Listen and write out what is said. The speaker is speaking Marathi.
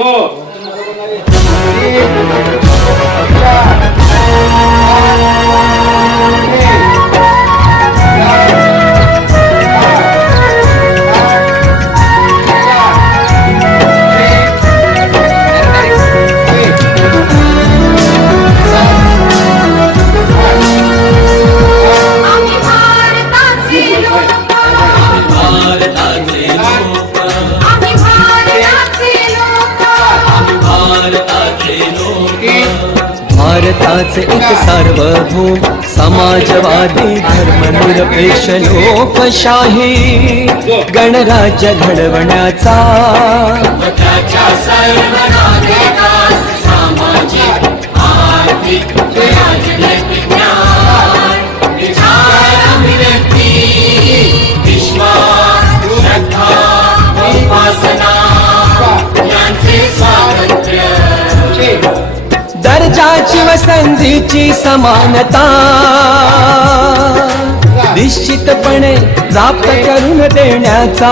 हो. भारताचे एक सार्वभौम समाजवादी धर्मनिरपेक्ष लोकशाही गणराज्य घडवण्याचा दर्जाची व संधीची समानता निश्चितपणे प्राप्त करून देण्याचा